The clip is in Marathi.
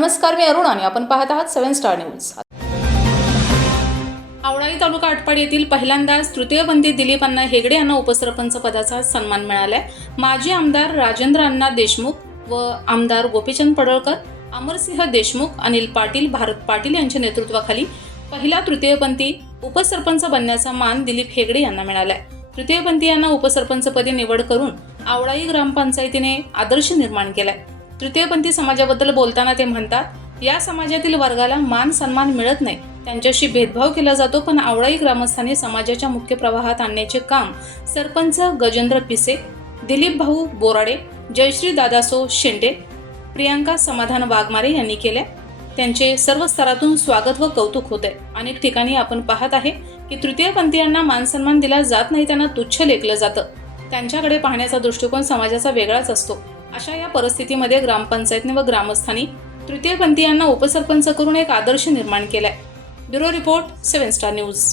नमस्कार मी अरुण आणि आपण पाहत आहात सेव्हन स्टार न्यूज. आवळाई तालुका आटपाड येथील पहिल्यांदाच तृतीयपंथी दिलीप अण्णा हेगडे यांना उपसरपंच पदाचा सन्मान मिळालाय. माजी आमदार राजेंद्र अण्णा देशमुख व आमदार गोपीचंद पडळकर अमरसिंह देशमुख अनिल पाटील भारत पाटील यांच्या नेतृत्वाखाली पहिला तृतीयपंथी उपसरपंच बनण्याचा मान दिलीप हेगडे यांना मिळालाय. तृतीयपंथी यांना उपसरपंचपदी निवड करून आवळाई ग्रामपंचायतीने आदर्श निर्माण केलाय. तृतीयपंथी समाजाबद्दल बोलताना ते म्हणतात या समाजातील वर्गाला मान सन्मान मिळत नाही. त्यांच्याशी भेदभाव केला जातो पण आवळाई ग्रामस्थांनी समाजाच्या मुख्य प्रवाहात आणण्याचे काम सरपंच गजेंद्र पिसे दिलीप भाऊ बोराडे जयश्री दादासो शेंडे प्रियांका समाधान वाघमारे यांनी केले त्यांचे सर्व स्तरातून स्वागत व कौतुक होते अनेक ठिकाणी आपण पाहत आहे की तृतीयपंथीयांना मानसन्मान दिला जात नाही त्यांना तुच्छ लेखलं जातं. त्यांच्याकडे पाहण्याचा दृष्टिकोन समाजाचा वेगळाच असतो. अशा या परिस्थितीमध्ये ग्रामपंचायतने व ग्रामस्थांनी तृतीयपंथीयांना उपसरपंच करून एक आदर्श निर्माण केलाय. Bureau report seven star news.